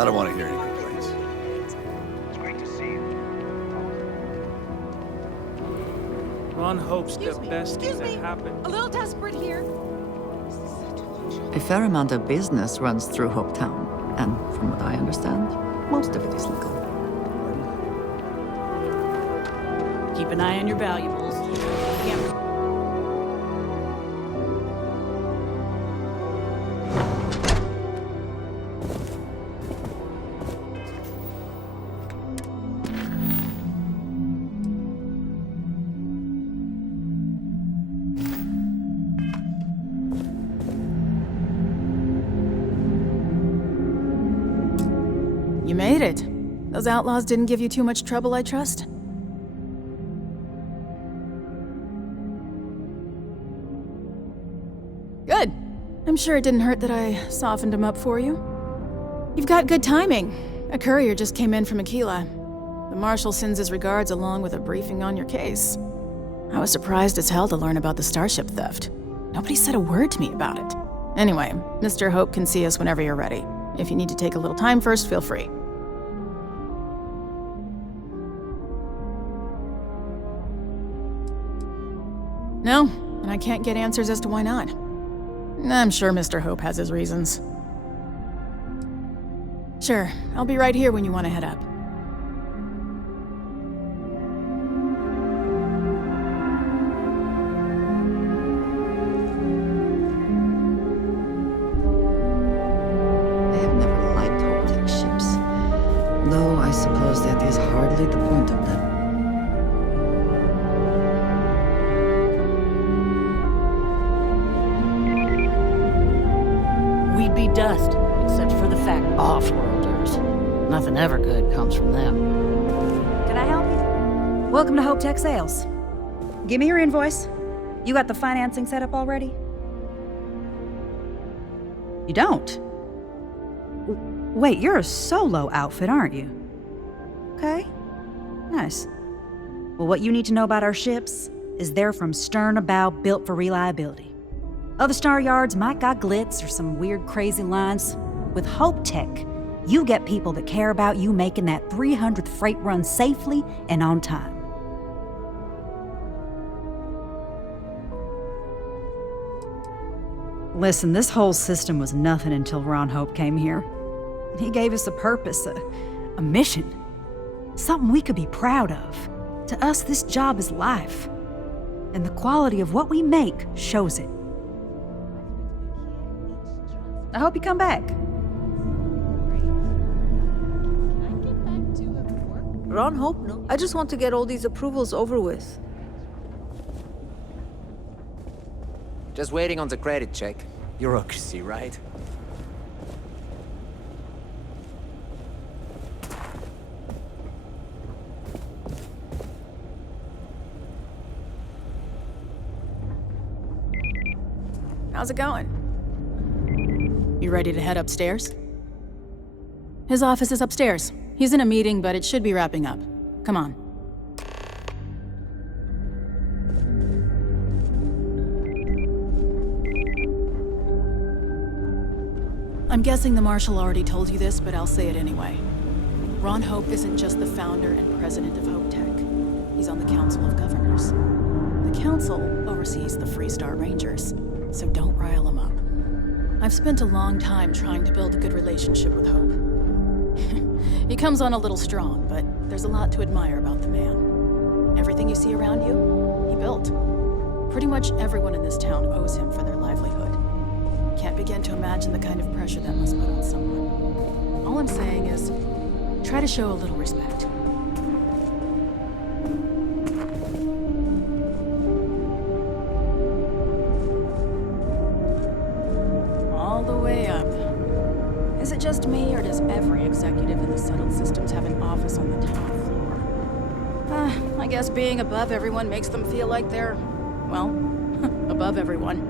I don't want to hear any complaints. It's great to see you. Ron hopes the best thing that happened. A little desperate here. A fair amount of business runs through Hopetown, and from what I understand, most of it is legal. Keep an eye on your valuables. You made it. Those outlaws didn't give you too much trouble, I trust? Good. I'm sure it didn't hurt that I softened him up for you. You've got good timing. A courier just came in from Aquila. The Marshal sends his regards along with a briefing on your case. I was surprised as hell to learn about the starship theft. Nobody said a word to me about it. Anyway, Mr. Hope can see us whenever you're ready. If you need to take a little time first, feel free. No, and I can't get answers as to why not. I'm sure Mr. Hope has his reasons. Sure, I'll be right here when you want to head up. I have never liked Hopetech ships, though I suppose that is hardly the point of them. We'd be dust, except for the fact off-worlders. Nothing ever good comes from them. Can I help you? Welcome to Hopetech Sales. Give me your invoice. You got the financing set up already? You don't? Wait, you're a solo outfit, aren't you? Okay. Nice. Well, what you need to know about our ships is they're from stern to bow, built for reliability. Other star yards might got glitz or some weird crazy lines. With Hopetech, you get people that care about you making that 300th freight run safely and on time. Listen, this whole system was nothing until Ron Hope came here. He gave us a purpose, a mission. Something we could be proud of. To us, this job is life. And the quality of what we make shows it. I hope you come back. Ron Hope, no. I just want to get all these approvals over with. Just waiting on the credit check. Bureaucracy, right? How's it going? You ready to head upstairs? His office is upstairs. He's in a meeting, but it should be wrapping up. Come on. I'm guessing the Marshal already told you this, but I'll say it anyway. Ron Hope isn't just the founder and president of Hopetech. He's on the Council of Governors. The Council oversees the Freestar Rangers, so don't rile him up. I've spent a long time trying to build a good relationship with Hope. He comes on a little strong, but there's a lot to admire about the man. Everything you see around you, he built. Pretty much everyone in this town owes him for their livelihood. Can't begin to imagine the kind of pressure that must put on someone. All I'm saying is, try to show a little respect. All the way up. Is it just me, or does every executive in the settled systems have an office on the top floor? I guess being above everyone makes them feel like they're, well, above everyone.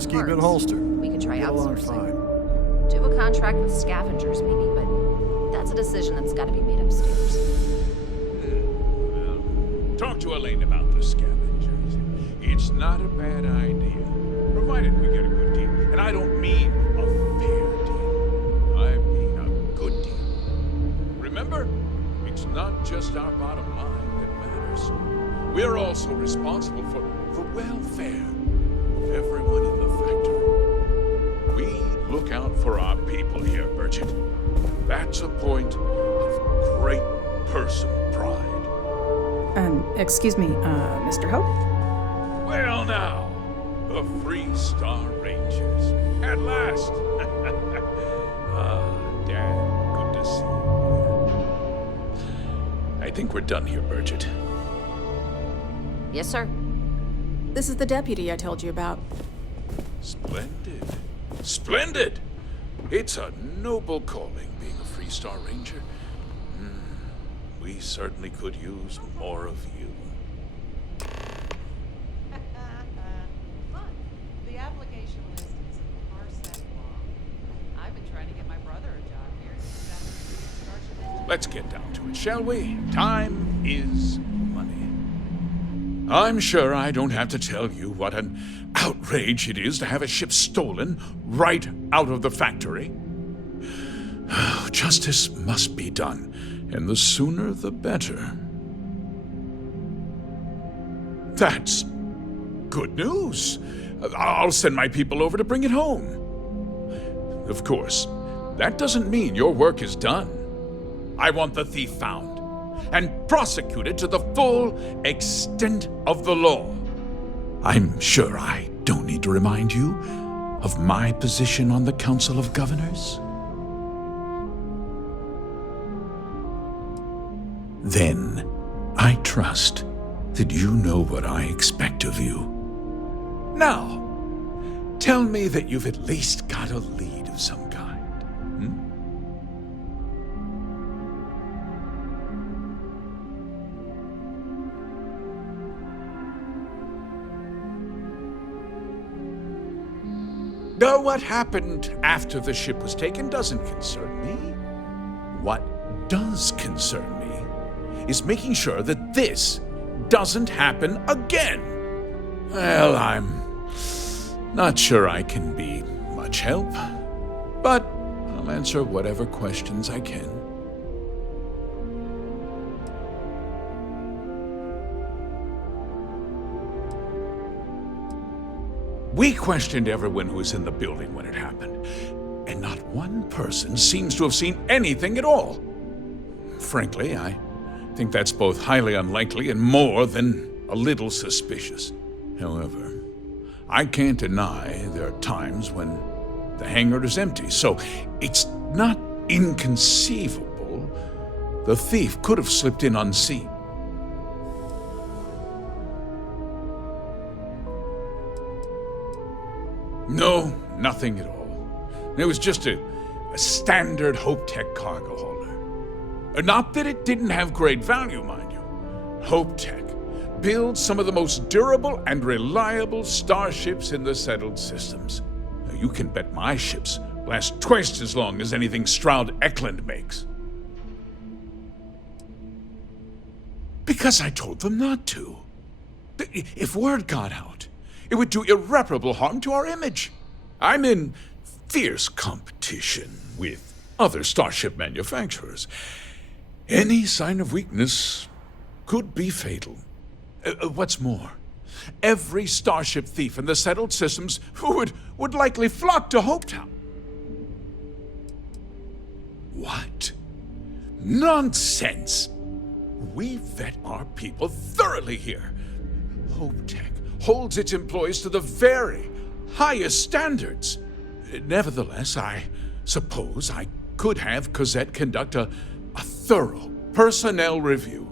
just keep parts. it holstered. We could try Get along outsourcing. fine. Do a contract with scavengers, maybe, but that's a decision that's got to be made upstairs. Well, talk to Elaine about the scavengers. It's not a bad idea, provided we get a good deal. And I don't mean a fair deal. I mean a good deal. Remember, it's not just our bottom line that matters. We're also responsible for welfare of everyone in the factory. We look out for our people here, Bridget. That's a point of great personal pride. Excuse me, Mr. Hope? Well now, the Free Star Rangers. At last! Dad, good to see you. I think we're done here, Bridget. Yes, sir. This is the deputy I told you about. Splendid. Splendid! It's a noble calling, being a Free Star Ranger. We certainly could use more of you. Look, the application list is a parcel long. I've been trying to get my brother a job here since he got the Starship engine. Let's get down to it, shall we? Time is money. I'm sure I don't have to tell you what an outrage it is to have a ship stolen right out of the factory. Justice must be done, and the sooner the better. That's good news. I'll send my people over to bring it home. Of course, that doesn't mean your work is done. I want the thief found and prosecuted to the full extent of the law. I'm sure I don't need to remind you of my position on the Council of Governors. Then, I trust that you know what I expect of you. Now, tell me that you've at least got a lead of some kind. Now, what happened after the ship was taken doesn't concern me. What does concern me is making sure that this doesn't happen again. Well, I'm not sure I can be much help, but I'll answer whatever questions I can. We questioned everyone who was in the building when it happened, and not one person seems to have seen anything at all. Frankly, I think that's both highly unlikely and more than a little suspicious. However, I can't deny there are times when the hangar is empty, so it's not inconceivable the thief could have slipped in unseen. No, nothing at all. It was just a standard Hope Tech cargo hauler. Not that it didn't have great value, mind you. Hope Tech builds some of the most durable and reliable starships in the settled systems. Now, you can bet my ships last twice as long as anything Stroud Eklund makes. Because I told them not to. If word got out, it would do irreparable harm to our image. I'm in fierce competition with other starship manufacturers. Any sign of weakness could be fatal. What's more, every starship thief in the settled systems would likely flock to Hopetown. What? Nonsense! We vet our people thoroughly here. Hope Tech holds its employees to the very highest standards. Nevertheless, I suppose I could have Cosette conduct a thorough personnel review.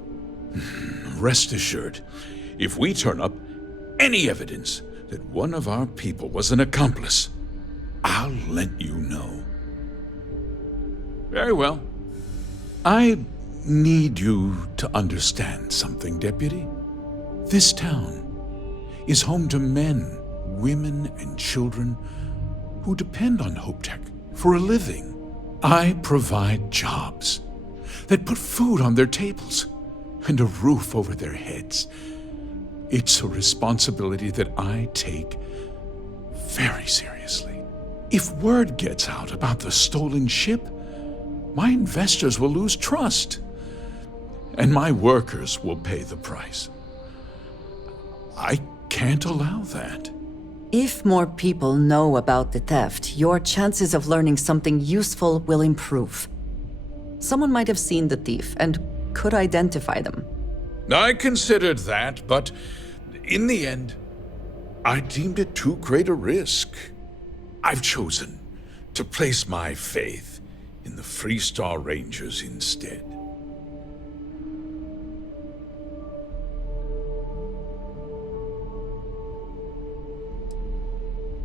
Rest assured, if we turn up any evidence that one of our people was an accomplice, I'll let you know. Very well. I need you to understand something, Deputy. This town is home to men, women and children who depend on HopeTech for a living. I provide jobs that put food on their tables and a roof over their heads. It's a responsibility that I take very seriously. If word gets out about the stolen ship, my investors will lose trust, and my workers will pay the price. I can't allow that. If more people know about the theft, your chances of learning something useful will improve. Someone might have seen the thief and could identify them. I considered that, but in the end, I deemed it too great a risk. I've chosen to place my faith in the Freestar Rangers instead.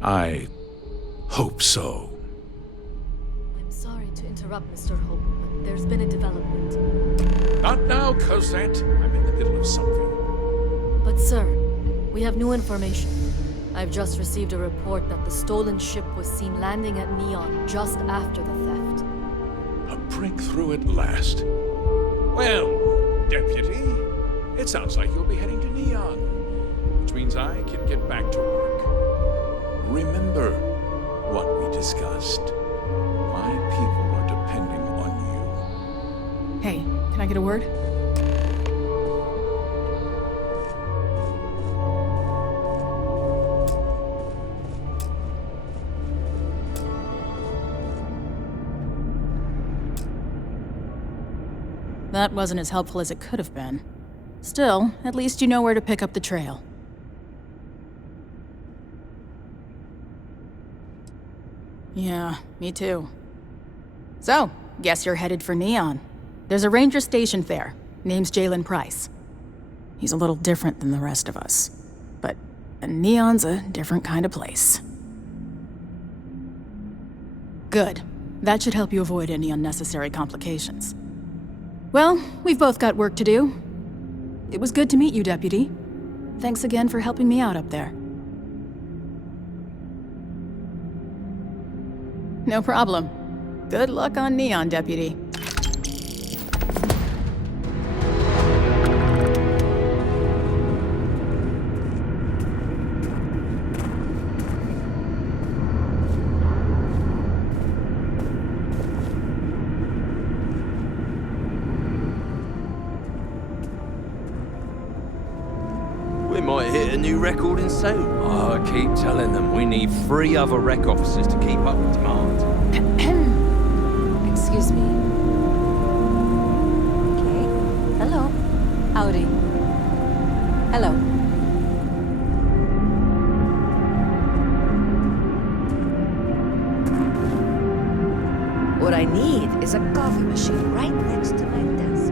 I hope so. I'm sorry to interrupt, Mr. Hope, but there's been a development. Not now, Cosette. I'm in the middle of something. But sir, we have new information. I've just received a report that the stolen ship was seen landing at Neon just after the theft. A breakthrough at last. Well, Deputy, it sounds like you'll be heading to Neon, which means I can get back to work. Remember what we discussed. My people are depending on you. Hey, can I get a word? That wasn't as helpful as it could have been. Still, at least you know where to pick up the trail. Yeah, me too. So, guess you're headed for Neon. There's a ranger stationed there. Name's Jalen Price. He's a little different than the rest of us. But Neon's a different kind of place. Good. That should help you avoid any unnecessary complications. Well, we've both got work to do. It was good to meet you, Deputy. Thanks again for helping me out up there. No problem. Good luck on Neon, Deputy. We might hit a new record in sales. I keep telling them we need 3 other rec officers to keep up with demand. Excuse me. Okay. Hello. Howdy. Hello. What I need is a coffee machine right next to my desk.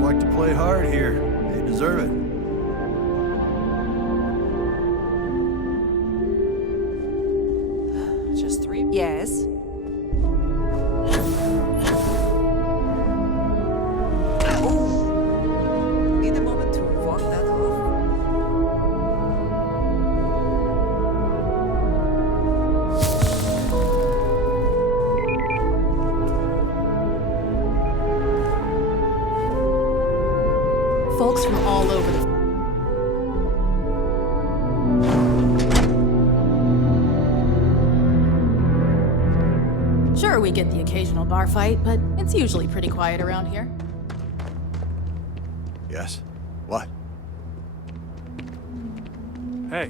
Like to play hard here. They deserve it. Just 3? Yes. Oh. Need a moment to walk that off. Folks from all over the... Sure, we get the occasional bar fight, but it's usually pretty quiet around here. Yes. What? Hey.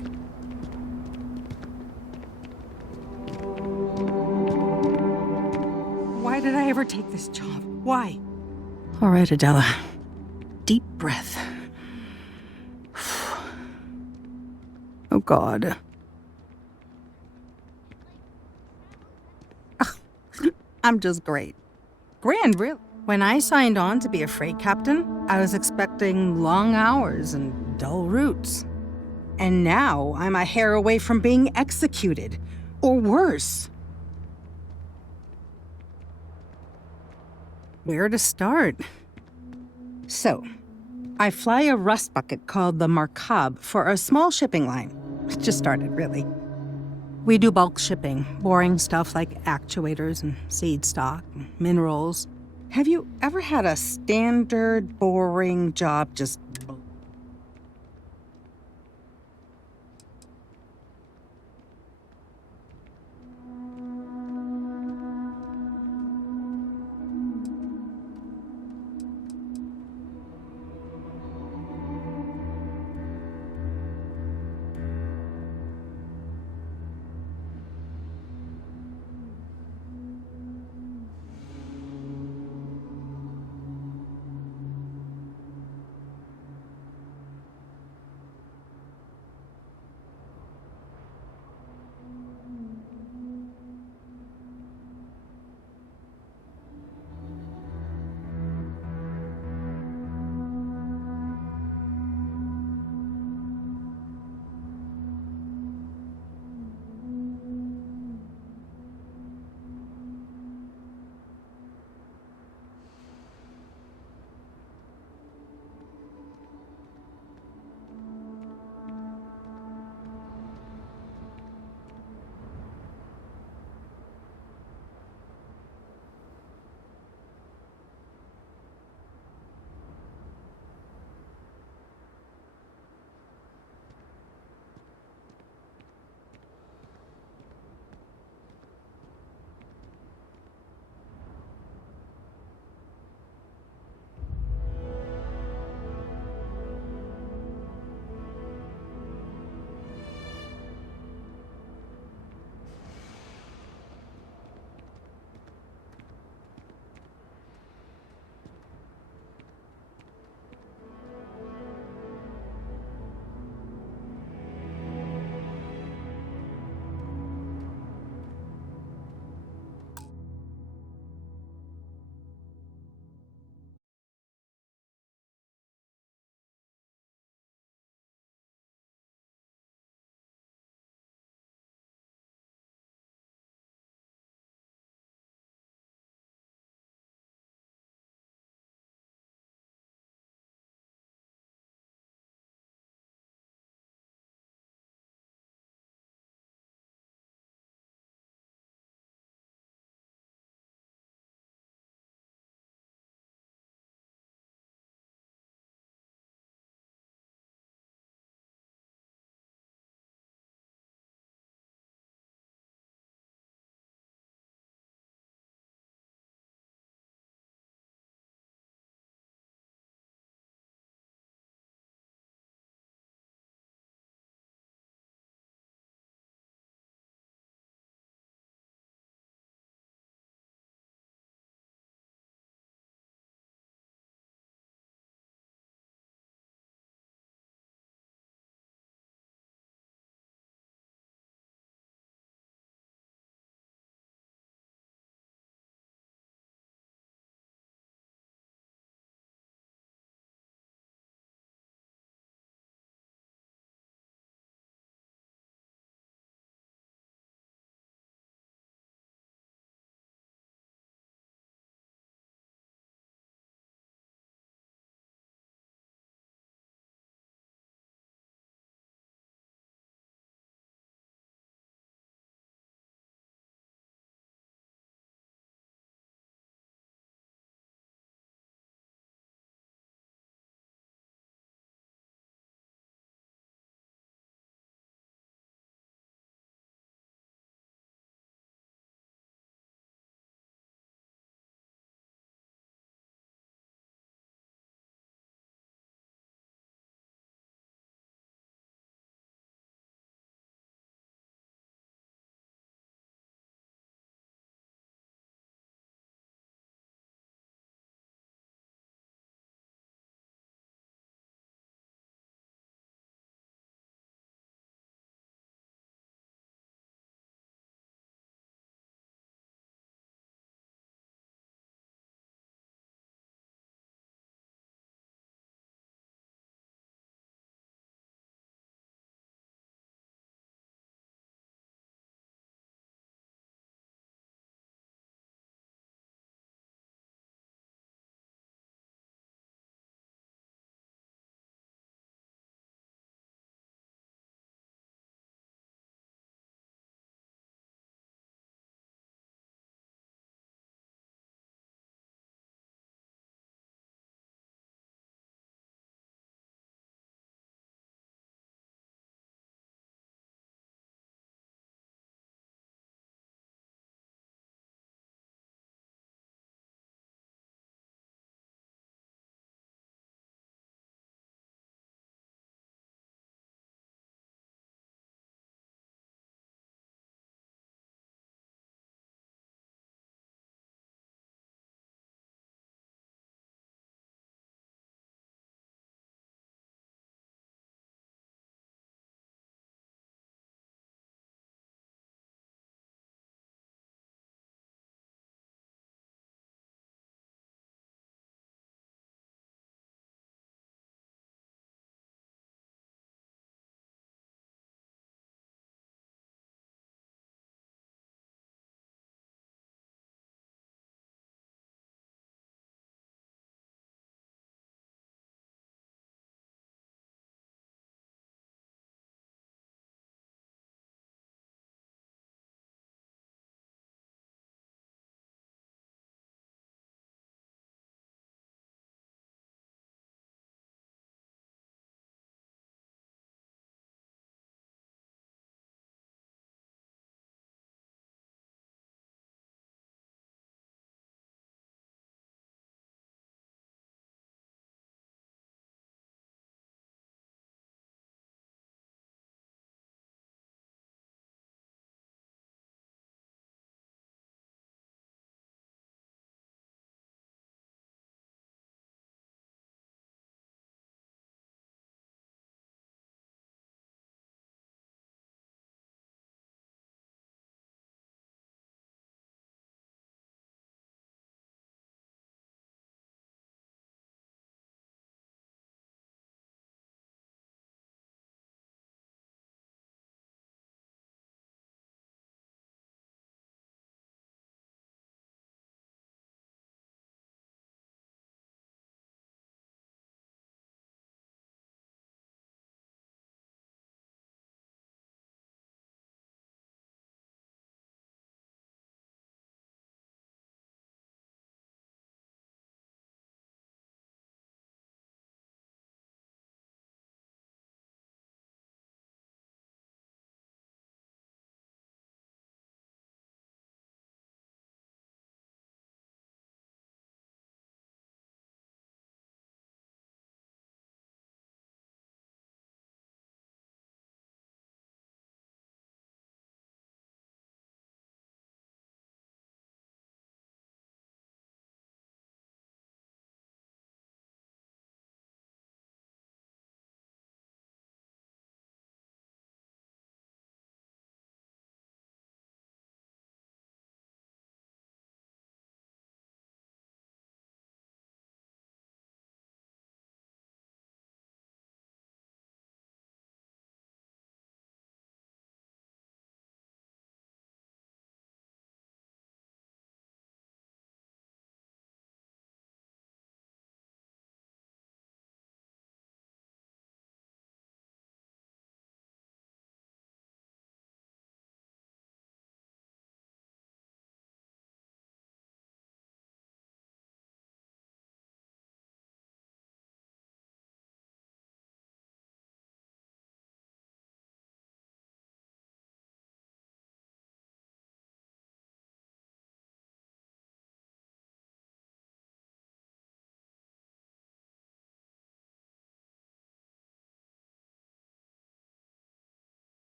Why did I ever take this job? Why? All right, Adela. Deep breath. Oh, God. I'm just great. Grand, really. When I signed on to be a freight captain, I was expecting long hours and dull routes. And now I'm a hair away from being executed. Or worse. Where to start? So, I fly a rust bucket called the Markab for a small shipping line. It just started, really. We do bulk shipping, boring stuff like actuators and seed stock, and minerals. Have you ever had a standard, boring job just...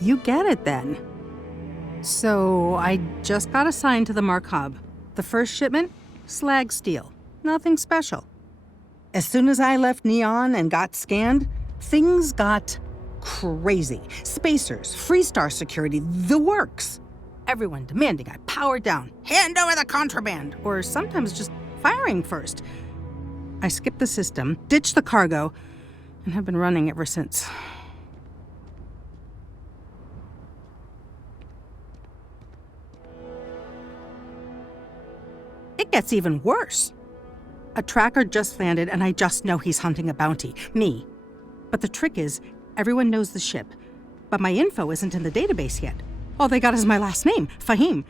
You get it then. So, I just got assigned to the Markab. The first shipment? Slag steel. Nothing special. As soon as I left Neon and got scanned, things got crazy. Spacers, Freestar security, the works. Everyone demanding I power down, hand over the contraband, or sometimes just firing first. I skipped the system, ditched the cargo, and have been running ever since. It gets even worse. A tracker just landed, and I just know he's hunting a bounty. Me. But the trick is, everyone knows the ship. But my info isn't in the database yet. All they got is my last name, Fahim.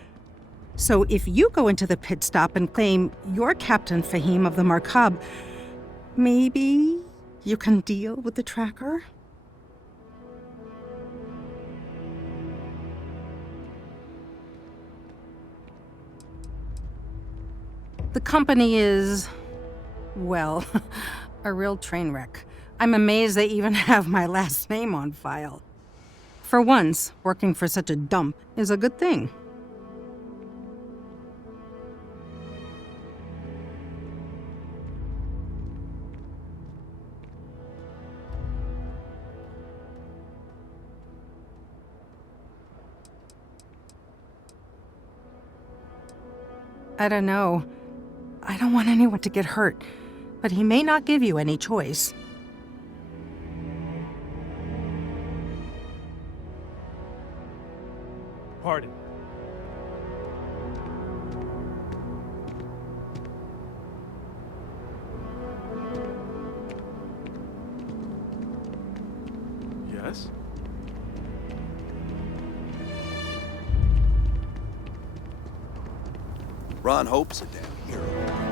So if you go into the pit stop and claim you're Captain Fahim of the Markab, maybe you can deal with the tracker? The company is, well, a real train wreck. I'm amazed they even have my last name on file. For once, working for such a dump is a good thing. I don't know. I don't want anyone to get hurt, but he may not give you any choice. Pardon. Yes? Ron Hope's a damn hero.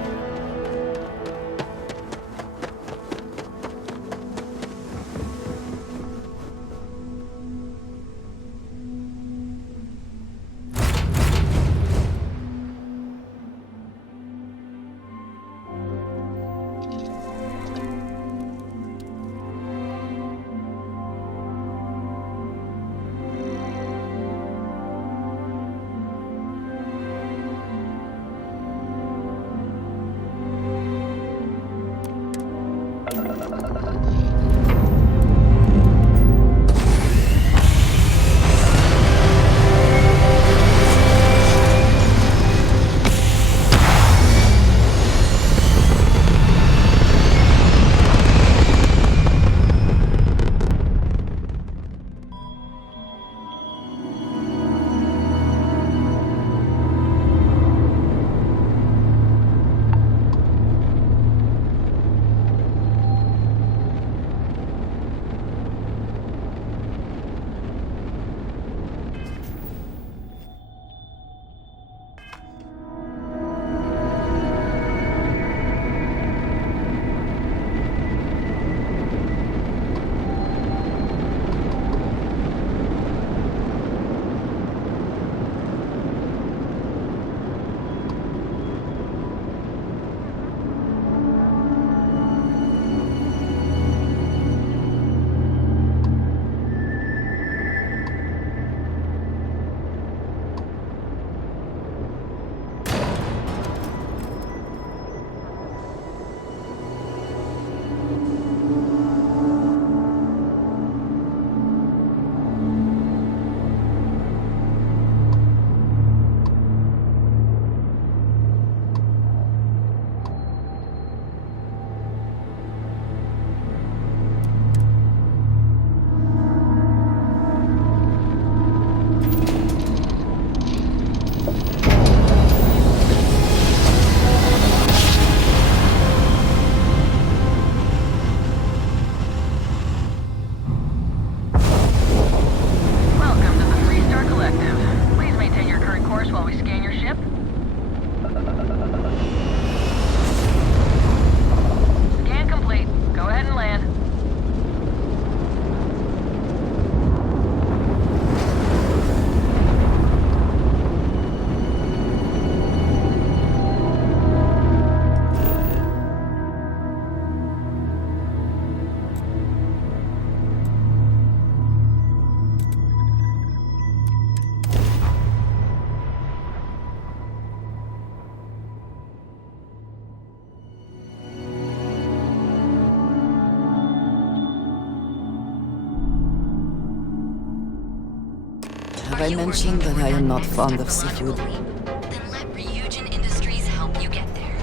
Have I mentioned that I am not fond of seafood? Then let Ryujin Industries help you get there.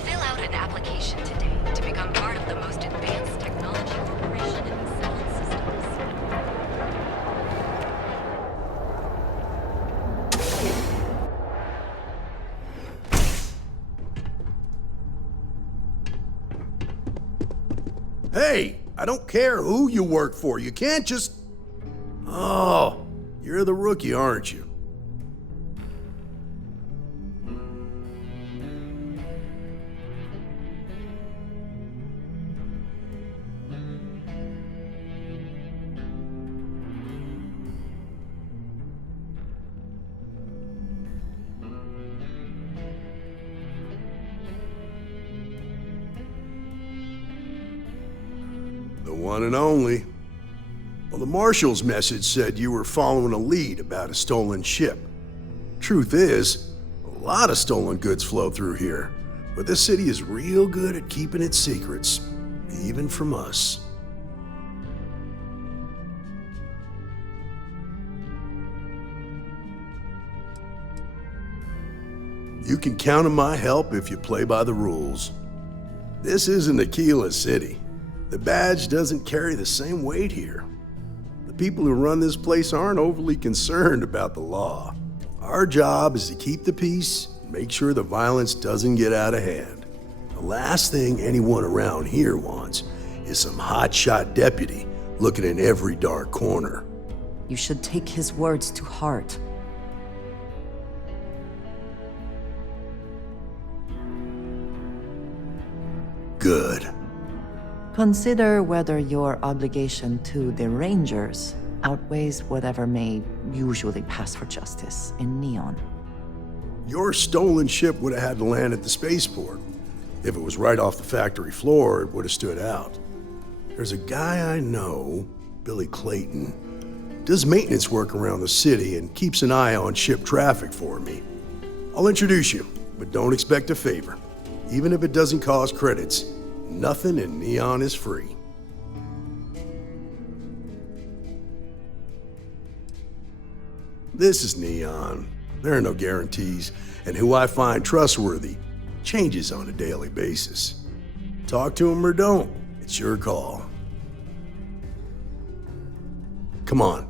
Fill out an application today to become part of the most advanced technology corporation in the Stellan systems. Hey, I don't care who you work for. You can't just... Oh, you're the rookie, aren't you? The one and only. Well, the Marshal's message said you were following a lead about a stolen ship. Truth is, a lot of stolen goods flow through here, but this city is real good at keeping its secrets, even from us. You can count on my help if you play by the rules. This isn't Aquila City. The badge doesn't carry the same weight here. The people who run this place aren't overly concerned about the law. Our job is to keep the peace and make sure the violence doesn't get out of hand. The last thing anyone around here wants is some hotshot deputy looking in every dark corner. You should take his words to heart. Good. Consider whether your obligation to the Rangers outweighs whatever may usually pass for justice in Neon. Your stolen ship would have had to land at the spaceport. If it was right off the factory floor, it would have stood out. There's a guy I know, Billy Clayton, does maintenance work around the city and keeps an eye on ship traffic for me. I'll introduce you, but don't expect a favor. Even if it doesn't cost credits, nothing in Neon is free. This is Neon. There are no guarantees, and who I find trustworthy changes on a daily basis. Talk to him or don't, it's your call. Come on.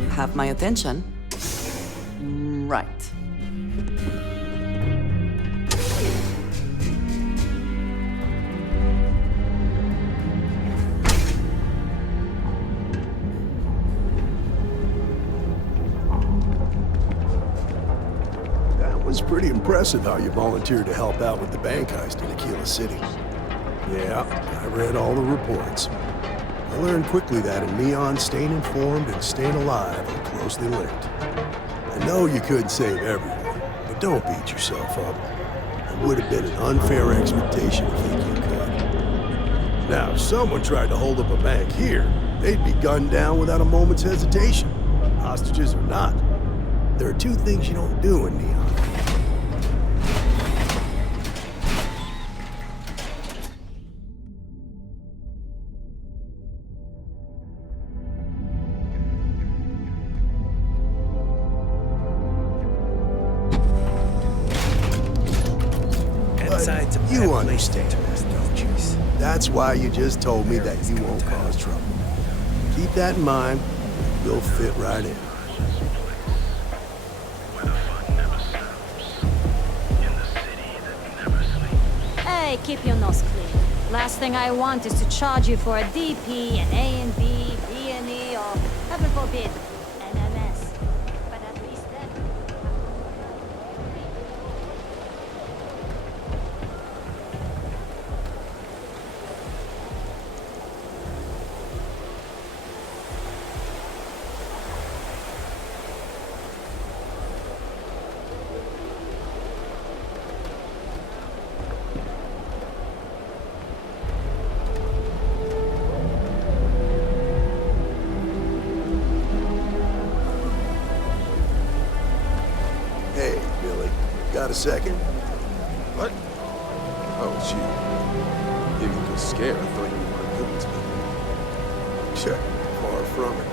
You have my attention. Right. That was pretty impressive how you volunteered to help out with the bank heist in Aquila City. Yeah, I read all the reports. I learned quickly that in Neon, staying informed and staying alive are closely linked. I know you couldn't save everyone, but don't beat yourself up. It would have been an unfair expectation to think you could. Now, if someone tried to hold up a bank here, they'd be gunned down without a moment's hesitation. Hostages or not. There are two things you don't do in Neon. You understand, don't you? That's why you just told me that you won't cause trouble. Keep that in mind, you'll fit right in. Hey, keep your nose clean. Last thing I want is to charge you for a DP, an A&B, B&E, or, heaven forbid, an MS. But at least then... Hey, Billy, got a second? What? Oh, it's you. Here you go. was scared. I thought you were one of Goodman's people. Check. Far from it.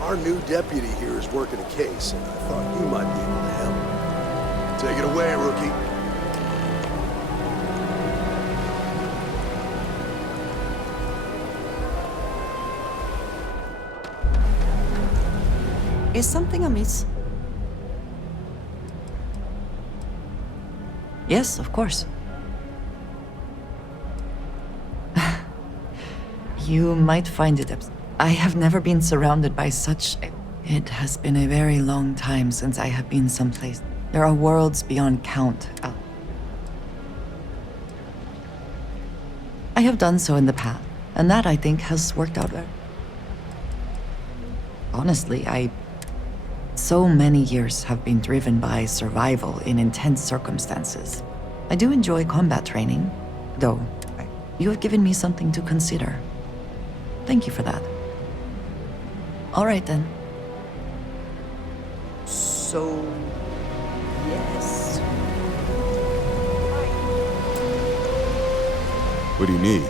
Our new deputy here is working a case, and I thought you might be able to help. Take it away, rookie. Is something amiss? Yes, of course. You might find it I have never been surrounded by such It has been a very long time since I have been someplace. There are worlds beyond count out. I have done so in the past, and that, I think, has worked out well. Honestly, so many years have been driven by survival in intense circumstances. I do enjoy combat training, though you have given me something to consider. Thank you for that. All right, then. So, yes. What do you need?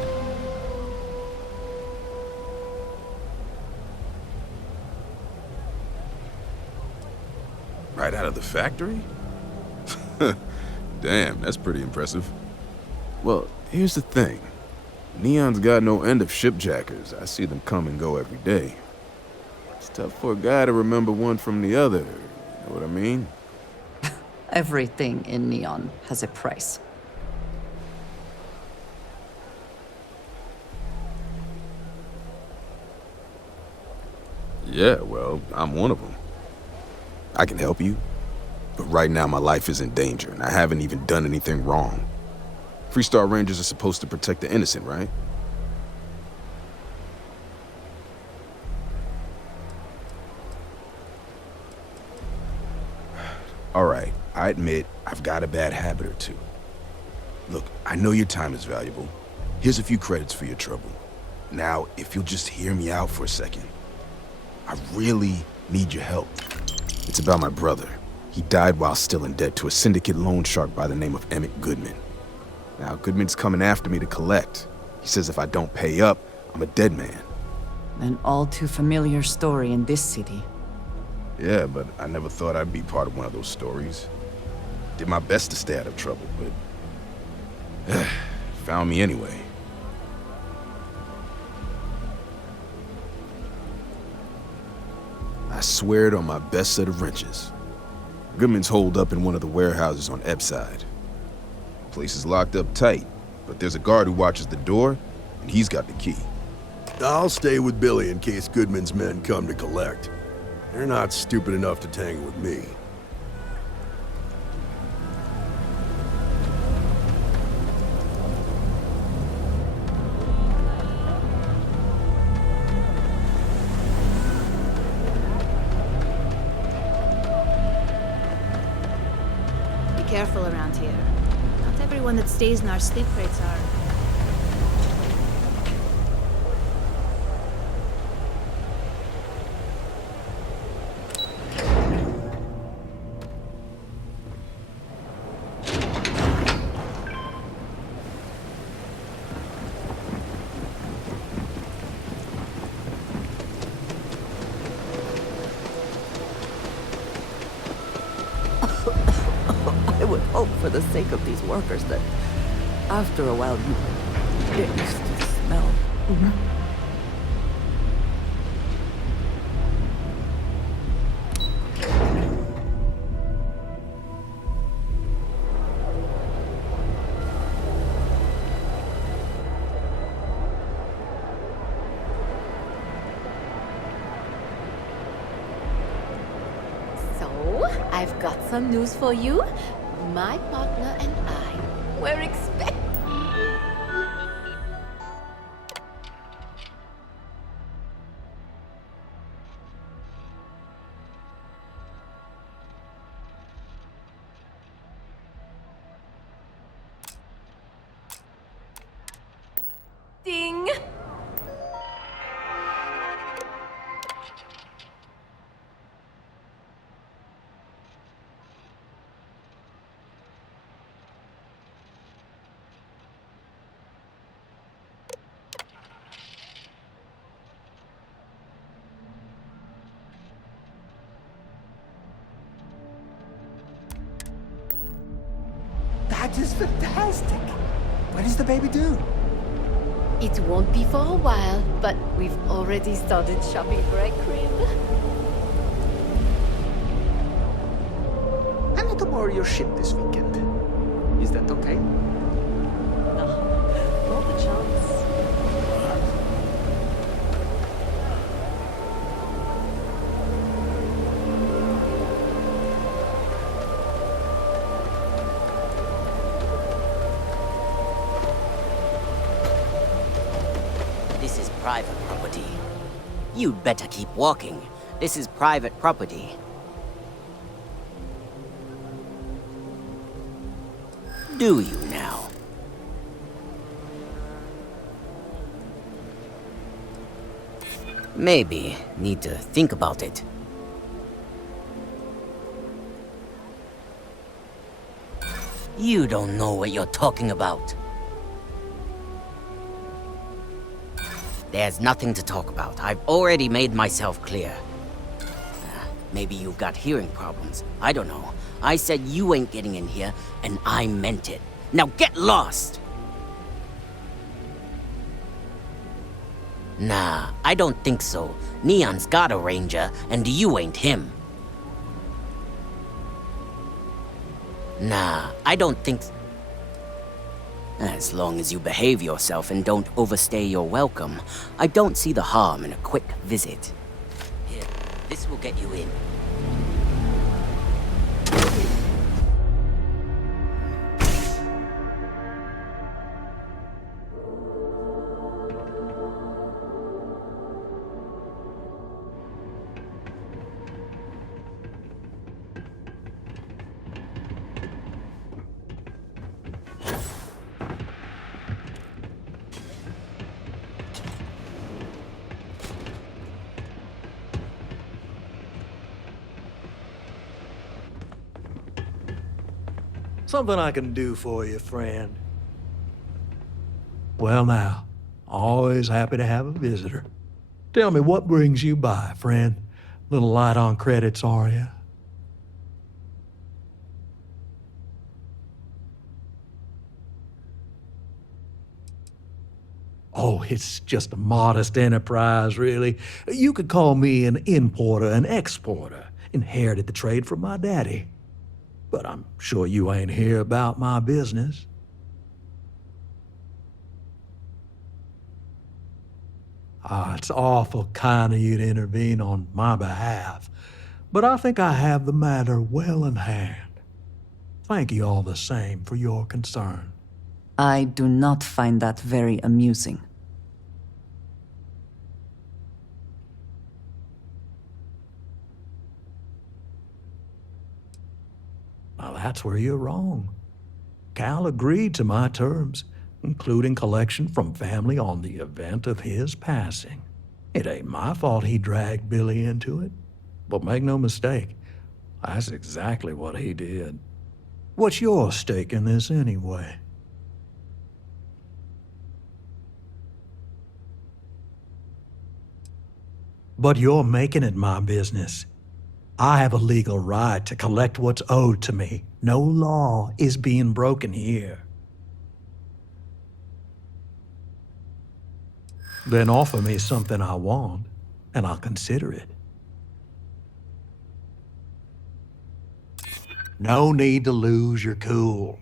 Right out of the factory? Damn, that's pretty impressive. Well, here's the thing. Neon's got no end of shipjackers. I see them come and go every day. It's tough for a guy to remember one from the other, you know what I mean? Everything in Neon has a price. Yeah, well, I'm one of them. I can help you, but right now my life is in danger, and I haven't even done anything wrong. Freestar Rangers are supposed to protect the innocent, right? All right, I admit I've got a bad habit or two. Look, I know your time is valuable. Here's a few credits for your trouble. Now, if you'll just hear me out for a second. I really need your help. It's about my brother. He died while still in debt to a syndicate loan shark by the name of Emmett Goodman. Now, Goodman's coming after me to collect. He says if I don't pay up, I'm a dead man. An all too familiar story in this city. Yeah, but I never thought I'd be part of one of those stories. Did my best to stay out of trouble, but found me anyway. I swear it on my best set of wrenches. Goodman's holed up in one of the warehouses on Ebbside. The place is locked up tight, but there's a guard who watches the door, and he's got the key. I'll stay with Billy in case Goodman's men come to collect. They're not stupid enough to tangle with me. Be careful around here. Not everyone that stays in our sleep crates are. I would hope for the sake of these workers that after a while you get used to the smell. So, I've got some news for you. My partner and I were expecting. Ding! That is fantastic. When is the baby due? It won't be for a while, but we've already started shopping for a crib. I want to borrow your ship this weekend. Is that okay? No, not a chance. This is private property. You'd better keep walking. This is private property. Do you now? Maybe need to think about it. You don't know what you're talking about. There's nothing to talk about. I've already made myself clear. Maybe you've got hearing problems. I don't know. I said you ain't getting in here, and I meant it. Now get lost! Nah, I don't think so. Neon's got a ranger, and you ain't him. Nah, I don't think... As long as you behave yourself and don't overstay your welcome, I don't see the harm in a quick visit. Here, this will get you in. Something I can do for you, friend. Well now, always happy to have a visitor. Tell me, what brings you by, friend? Little light on credits, are you? Oh, it's just a modest enterprise, really. You could call me an importer and exporter. Inherited the trade from my daddy. But I'm sure you ain't here about my business. It's awful kind of you to intervene on my behalf, but I think I have the matter well in hand. Thank you all the same for your concern. I do not find that very amusing. Well, that's where you're wrong. Cal agreed to my terms, including collection from family on the event of his passing. It ain't my fault he dragged Billy into it. But make no mistake, that's exactly what he did. What's your stake in this anyway? But you're making it my business. I have a legal right to collect what's owed to me. No law is being broken here. Then offer me something I want, and I'll consider it. No need to lose your cool.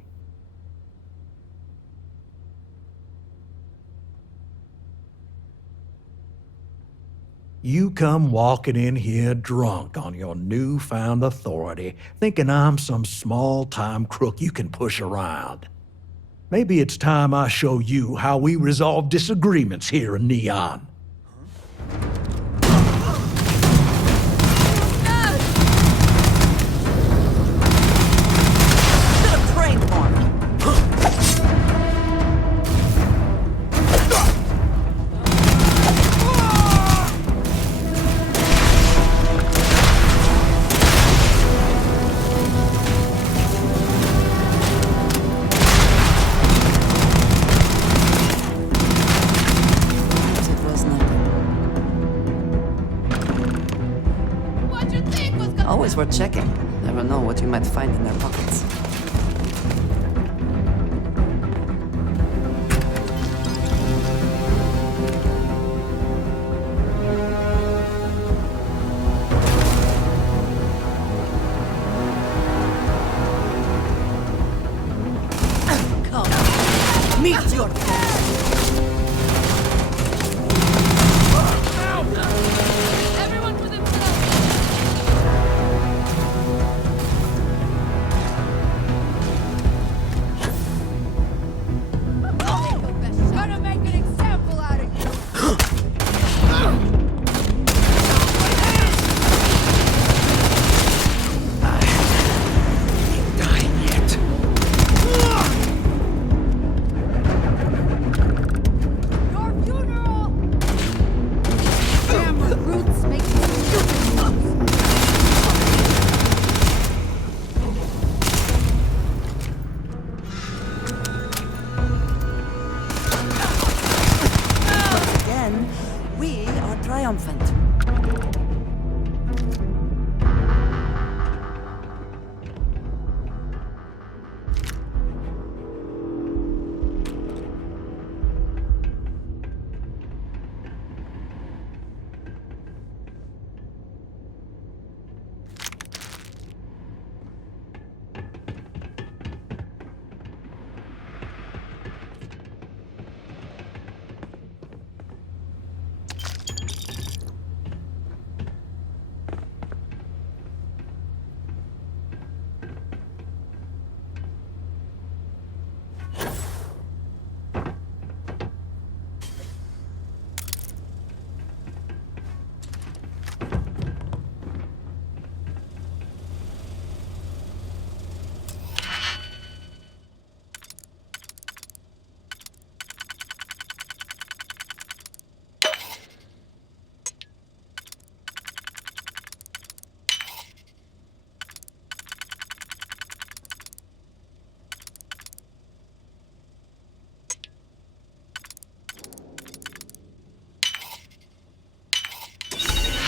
You come walking in here drunk on your newfound authority, thinking I'm some small-time crook you can push around. Maybe it's time I show you how we resolve disagreements here in Neon. Always worth checking. Never know what you might find in their pockets. Meet your Everyone to themselves! Gonna make an example out of you! Your funeral! Damn recruits making stupid moves! Once again, we are triumphant.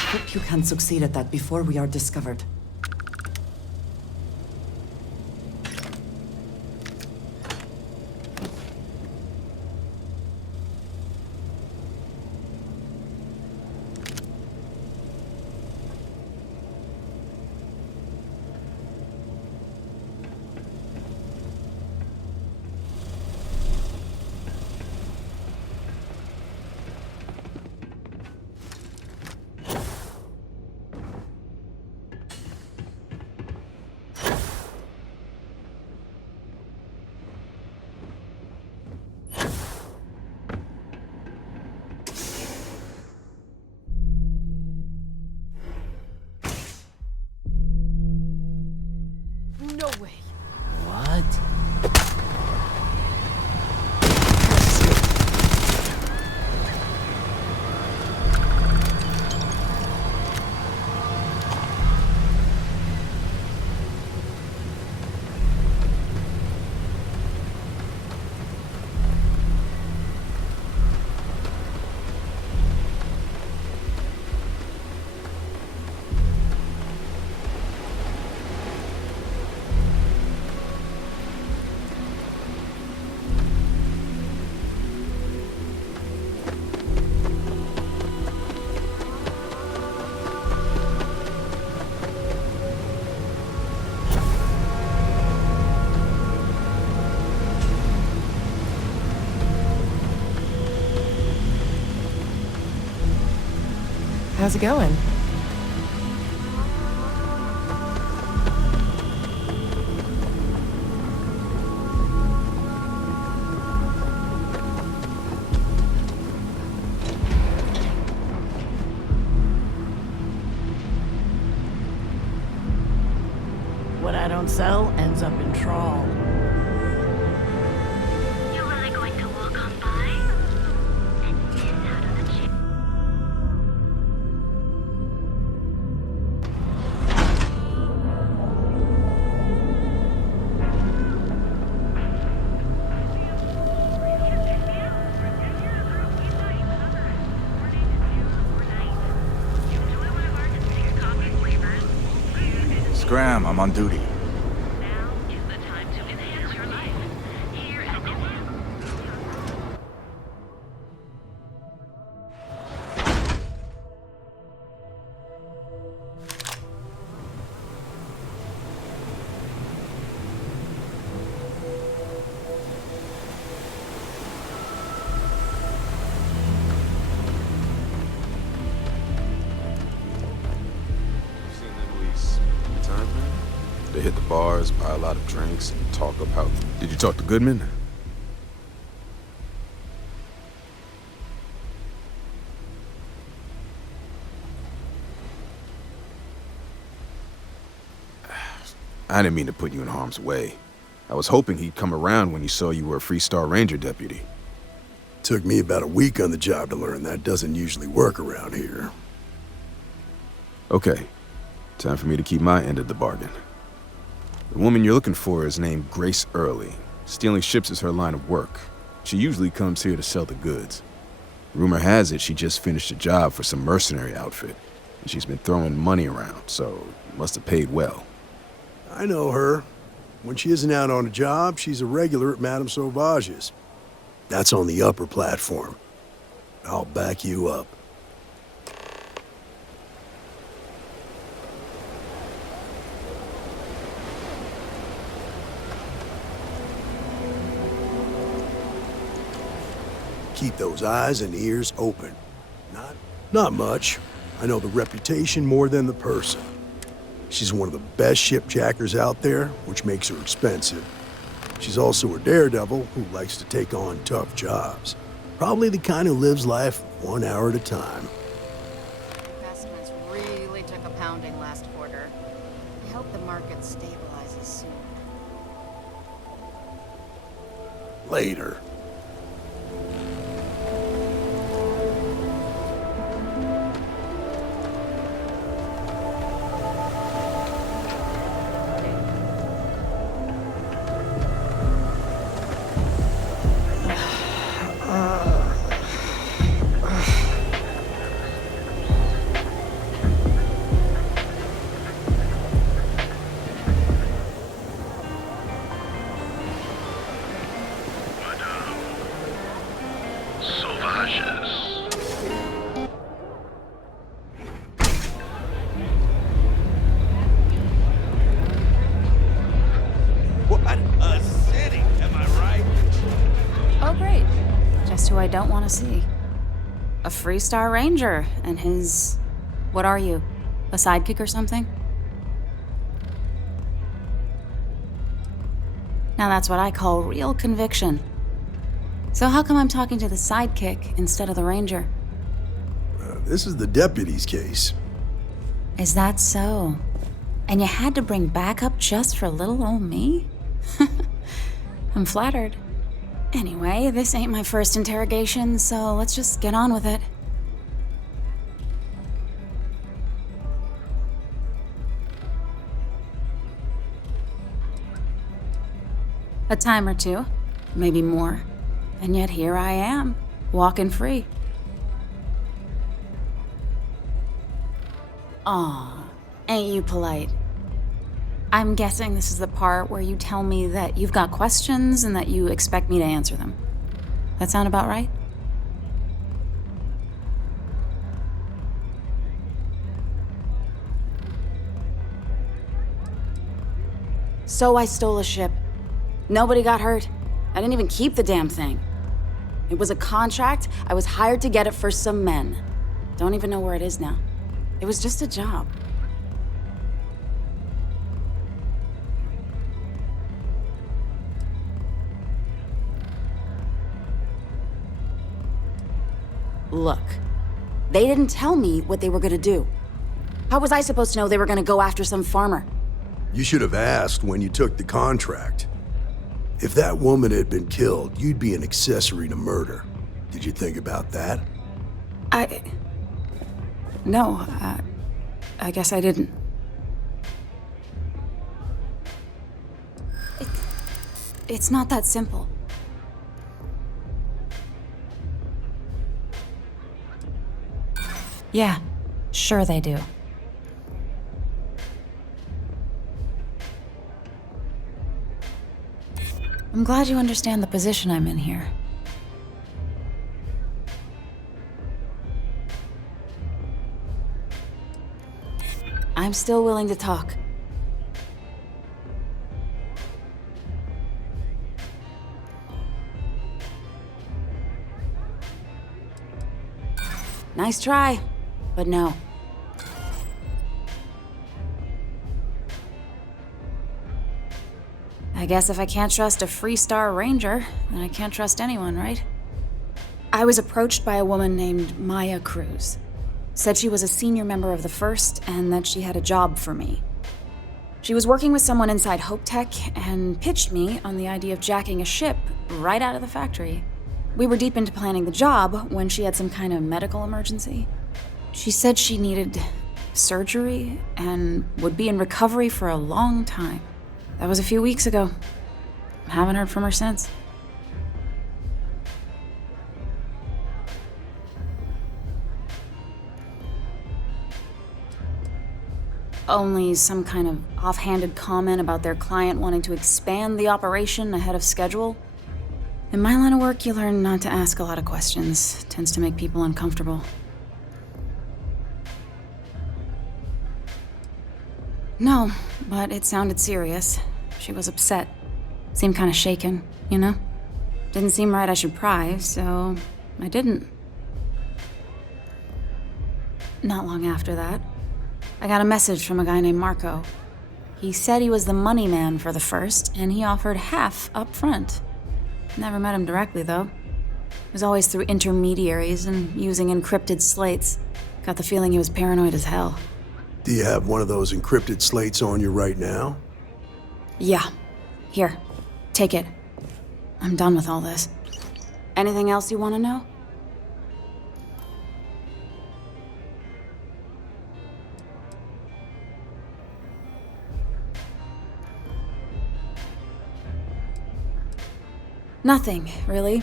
Hope you can succeed at that before we are discovered. No way. What? How's it going? What I don't sell ends up in trawl. You really going to walk on by? And get out of the chair? Scram, I'm on duty. bars, buy a lot of drinks, and talk about... Did you talk to Goodman? I didn't mean to put you in harm's way. I was hoping he'd come around when he saw you were a Freestar Ranger deputy. Took me about a week on the job to learn that doesn't usually work around here. Okay, time for me to keep my end of the bargain. The woman you're looking for is named Grace Early. Stealing ships is her line of work. She usually comes here to sell the goods. Rumor has it she just finished a job for some mercenary outfit, and she's been throwing money around, so must have paid well. I know her. When she isn't out on a job, she's a regular at Madame Sauvage's. That's on the upper platform. I'll back you up. Keep those eyes and ears open. Not much. I know the reputation more than the person. She's one of the best shipjackers out there, which makes her expensive. She's also a daredevil who likes to take on tough jobs. Probably the kind who lives life 1 hour at a time. Investments really took a pounding last quarter. I hope the market stabilizes soon. Later. I don't want to see. A Freestar Ranger and his... What are you? A sidekick or something? Now that's what I call real conviction. So how come I'm talking to the sidekick instead of the Ranger? This is the deputy's case. Is that so? And you had to bring backup just for little old me? I'm flattered. Anyway, this ain't my first interrogation, so let's just get on with it. A time or two, maybe more. And yet here I am, walking free. Aw, ain't you polite? I'm guessing this is the part where you tell me that you've got questions and that you expect me to answer them. That sound about right? So I stole a ship. Nobody got hurt. I didn't even keep the damn thing. It was a contract. I was hired to get it for some men. Don't even know where it is now. It was just a job. Look, they didn't tell me what they were gonna do. How was I supposed to know they were gonna go after some farmer? You should have asked when you took the contract. If that woman had been killed, you'd be an accessory to murder. Did you think about that? No, I guess I didn't. It's not that simple. Yeah, sure they do. I'm glad you understand the position I'm in here. I'm still willing to talk. Nice try, but no. I guess if I can't trust a Freestar Ranger, then I can't trust anyone, right? I was approached by a woman named Maya Cruz. Said she was a senior member of the First and that she had a job for me. She was working with someone inside Hope Tech and pitched me on the idea of jacking a ship right out of the factory. We were deep into planning the job when she had some kind of medical emergency. She said she needed surgery and would be in recovery for a long time. That was a few weeks ago. Haven't heard from her since. Only some kind of offhanded comment about their client wanting to expand the operation ahead of schedule. In my line of work, you learn not to ask a lot of questions. It tends to make people uncomfortable. No, but it sounded serious. She was upset. Seemed kind of shaken, you know? Didn't seem right I should pry, so I didn't. Not long after that, I got a message from a guy named Marco. He said he was the money man for the First, and he offered half up front. Never met him directly, though. It was always through intermediaries and using encrypted slates. Got the feeling he was paranoid as hell. Do you have one of those encrypted slates on you right now? Yeah. Here. Take it. I'm done with all this. Anything else you want to know? Nothing, really.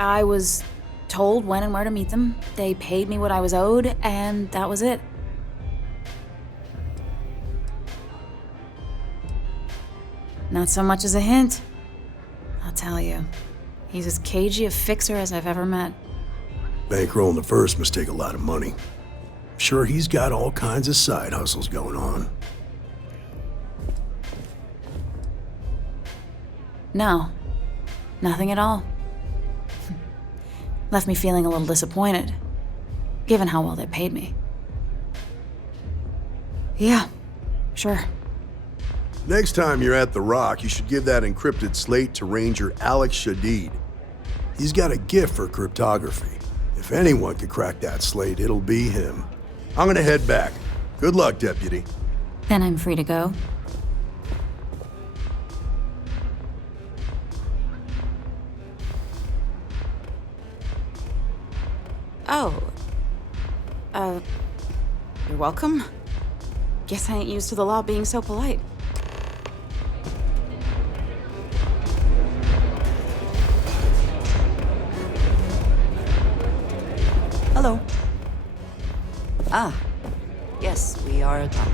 I was told when and where to meet them. They paid me what I was owed, and that was it. Not so much as a hint. I'll tell you. He's as cagey a fixer as I've ever met. Bankrolling the First must take a lot of money. I'm sure he's got all kinds of side hustles going on. No. Nothing at all. Left me feeling a little disappointed, given how well they paid me. Yeah, sure. Next time you're at the Rock, you should give that encrypted slate to Ranger Alex Shadid. He's got a gift for cryptography. If anyone could crack that slate, it'll be him. I'm gonna head back. Good luck, Deputy. Then I'm free to go. Oh. You're welcome. Guess I ain't used to the law being so polite. Hello. Ah, yes, we are done.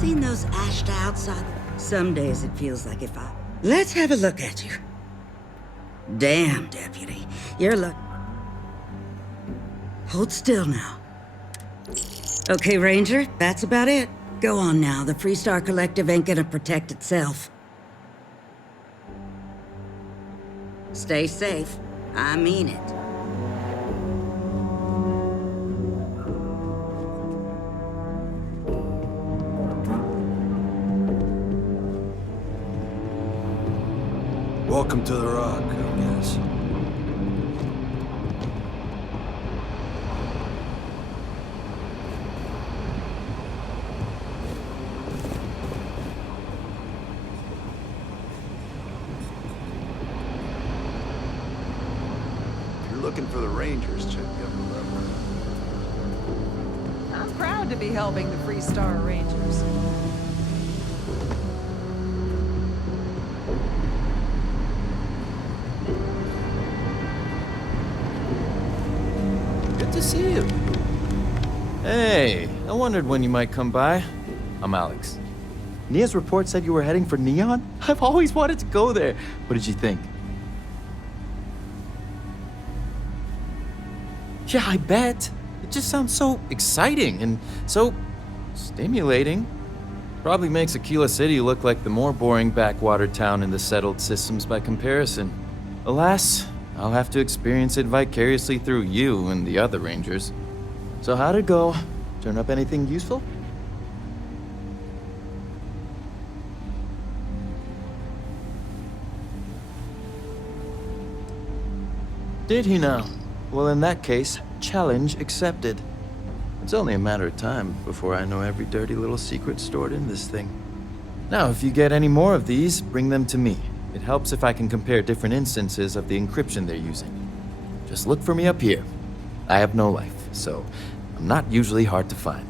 seen those ashed outside? Some days it feels like if I... Let's have a look at you. Damn, Deputy. You're Hold still now. Okay, Ranger, that's about it. Go on now. The Freestar Collective ain't gonna protect itself. Stay safe. I mean it. Welcome to the Rock, I guess. If you're looking for the Rangers, check the upper level. I'm proud to be helping the Freestar Rangers. Good to see you. Hey, I wondered when you might come by. I'm Alex. Nia's report said you were heading for Neon? I've always wanted to go there. What did you think? Yeah, I bet. It just sounds so exciting and so stimulating. Probably makes Aquila City look like the more boring backwater town in the settled systems by comparison. Alas, I'll have to experience it vicariously through you and the other Rangers. So how'd it go? Turn up anything useful? Did he now? Well, in that case, challenge accepted. It's only a matter of time before I know every dirty little secret stored in this thing. Now, if you get any more of these, bring them to me. It helps if I can compare different instances of the encryption they're using. Just look for me up here. I have no life, so I'm not usually hard to find.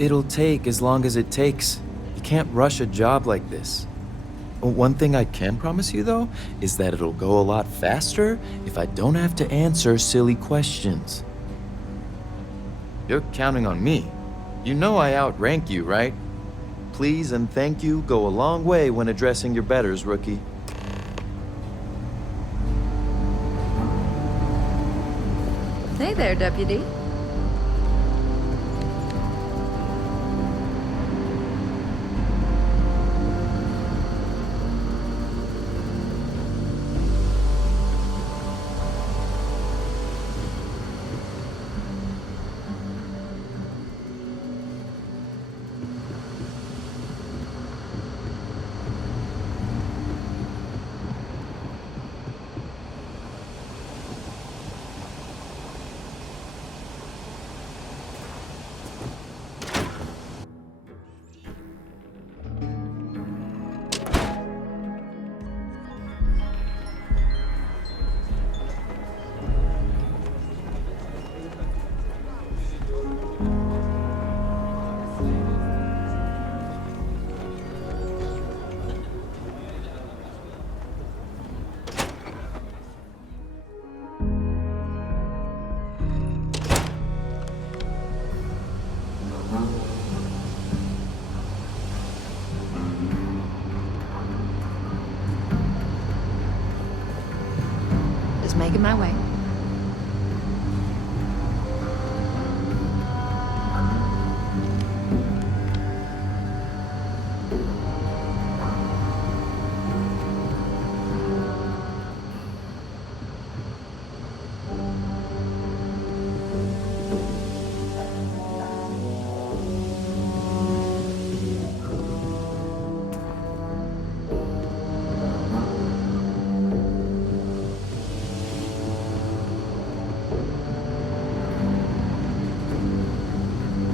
It'll take as long as it takes. You can't rush a job like this. One thing I can promise you, though, is that it'll go a lot faster if I don't have to answer silly questions. You're counting on me. You know I outrank you, right? Please and thank you go a long way when addressing your betters, rookie. Hey there, Deputy. Just making my way.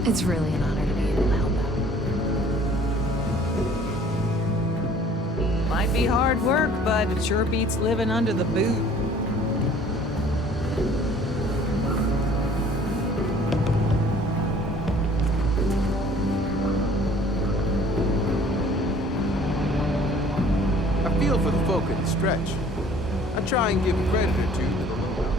It's really an honor to be able to help out. Might be hard work, but it sure beats living under the boot. I feel for the folk at the stretch. I try and give credit or two to the lowdown.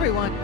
everyone.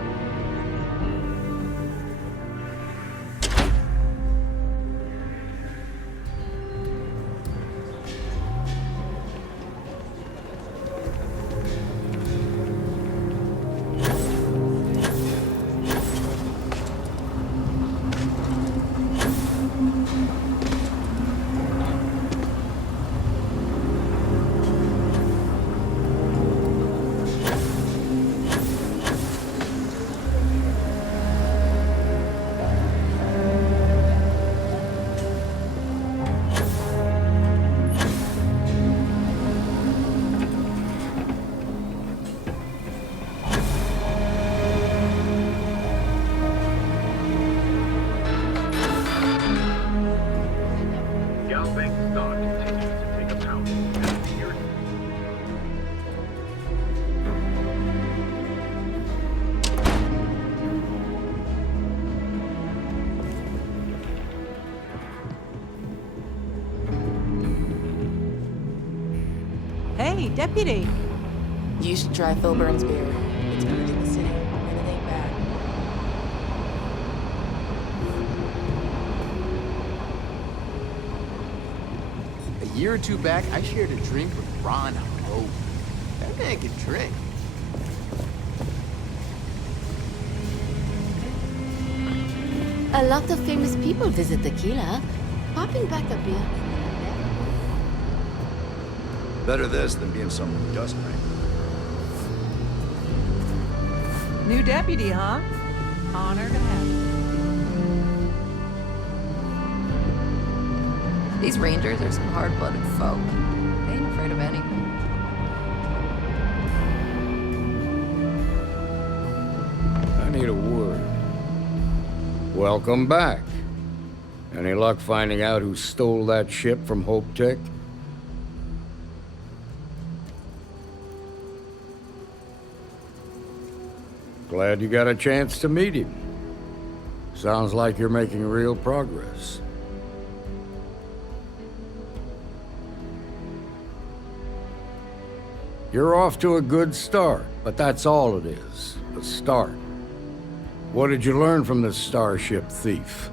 Hey, Deputy. You should try Phil Burns' beer. It's brewed in the city, and it ain't bad. A year or two back, I shared a drink with Ron Hope. That man can drink. A lot of famous people visit Tequila. Popping back a beer. Better this than being some dust mite. New deputy, huh? Honor to have you. These Rangers are some hard-blooded folk. They ain't afraid of anything. I need a word. Welcome back. Any luck finding out who stole that ship from Hope Tech? Glad you got a chance to meet him. Sounds like you're making real progress. You're off to a good start, but that's all it is, a start. What did you learn from this starship thief?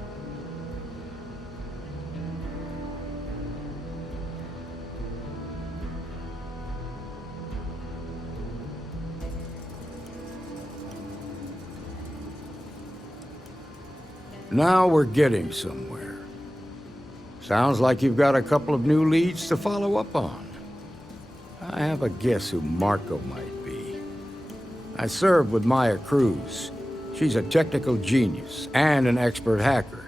Now we're getting somewhere. Sounds like you've got a couple of new leads to follow up on. I have a guess who Marco might be. I served with Maya Cruz. She's a technical genius and an expert hacker.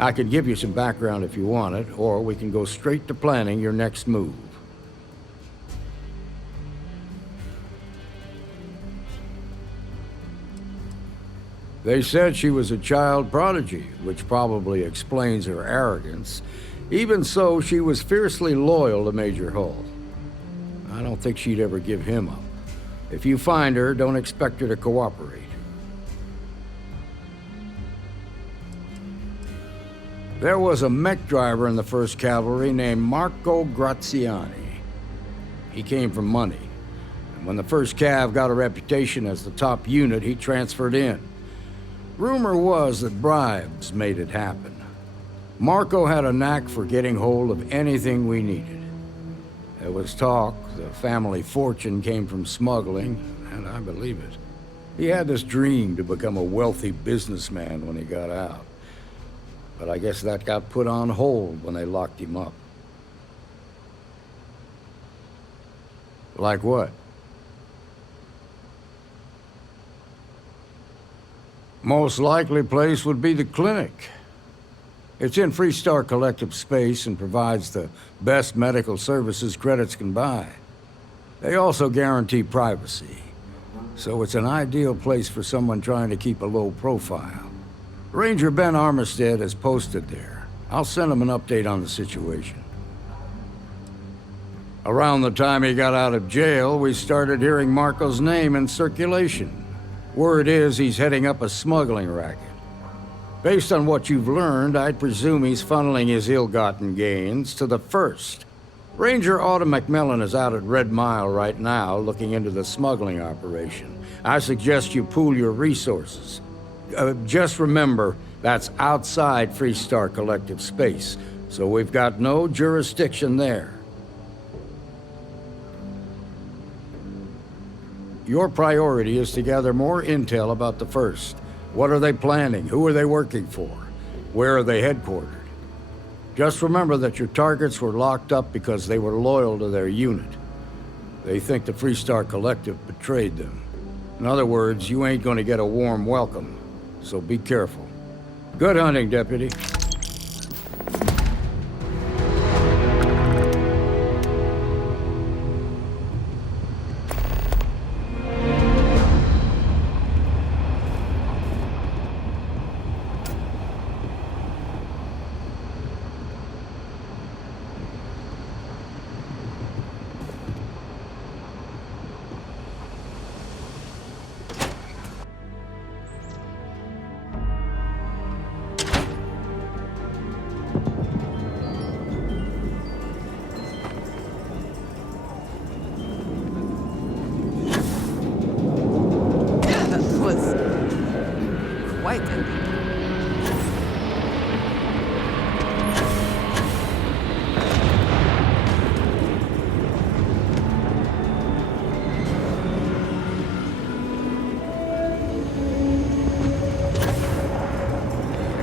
I could give you some background if you want it, or we can go straight to planning your next move. They said she was a child prodigy, which probably explains her arrogance. Even so, she was fiercely loyal to Major Hull. I don't think she'd ever give him up. If you find her, don't expect her to cooperate. There was a mech driver in the 1st Cavalry named Marco Graziani. He came from money. And when the 1st Cav got a reputation as the top unit, he transferred in. Rumor was that bribes made it happen. Marco had a knack for getting hold of anything we needed. There was talk the family fortune came from smuggling, and I believe it. He had this dream to become a wealthy businessman when he got out. But I guess that got put on hold when they locked him up. Like what? Most likely place would be the clinic. It's in Freestar Collective space and provides the best medical services credits can buy. They also guarantee privacy, so it's an ideal place for someone trying to keep a low profile. Ranger Ben Armistead is posted there. I'll send him an update on the situation. Around the time he got out of jail, we started hearing Marco's name in circulation. Word is he's heading up a smuggling racket. Based on what you've learned, I'd presume he's funneling his ill-gotten gains to the 1st. Ranger Autumn McMillan is out at Red Mile right now looking into the smuggling operation. I suggest you pool your resources. Just remember, that's outside Freestar Collective space, so we've got no jurisdiction there. Your priority is to gather more intel about the First. What are they planning? Who are they working for? Where are they headquartered? Just remember that your targets were locked up because they were loyal to their unit. They think the Freestar Collective betrayed them. In other words, you ain't gonna get a warm welcome, so be careful. Good hunting, Deputy.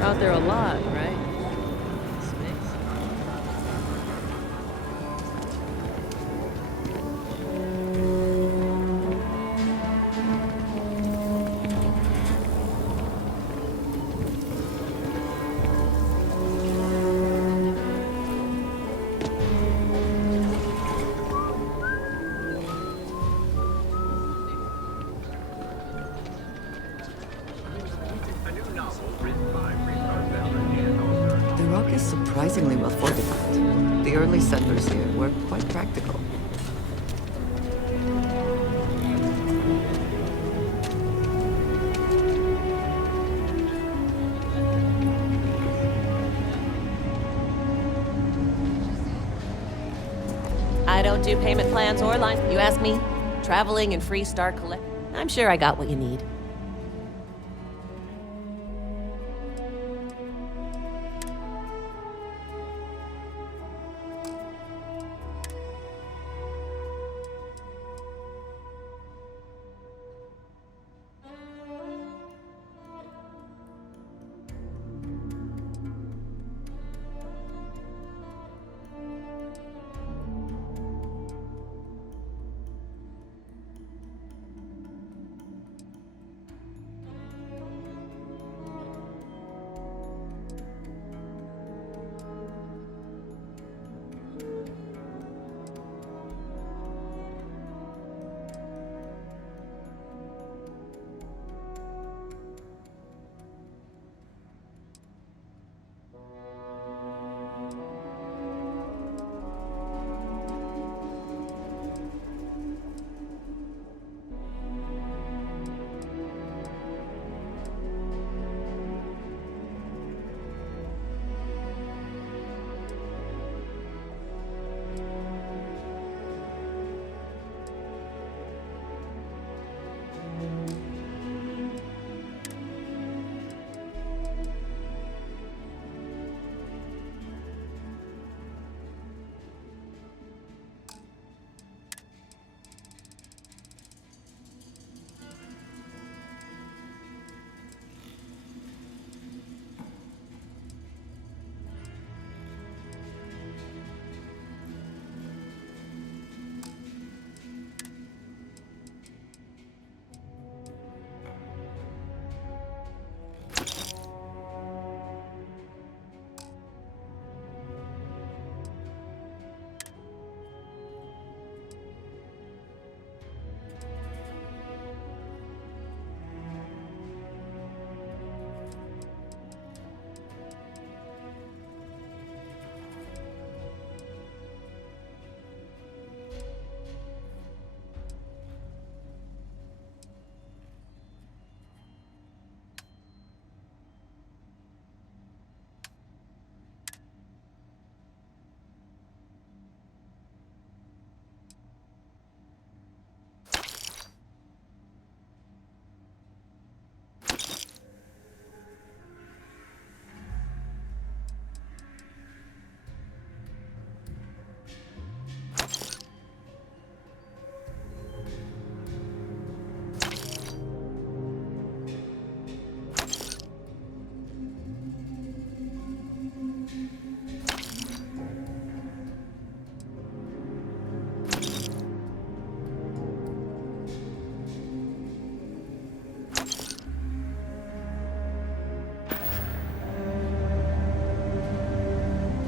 Out there a lot, right? The rock is surprisingly well fortified. The early settlers here were quite practical. I don't do payment plans or lines. You ask me? Traveling and Freestar Collect. I'm sure I got what you need.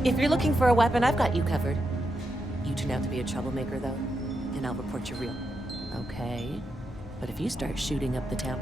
If you're looking for a weapon, I've got you covered. You turn out to be a troublemaker, though, and I'll report you real. Okay. But if you start shooting up the town...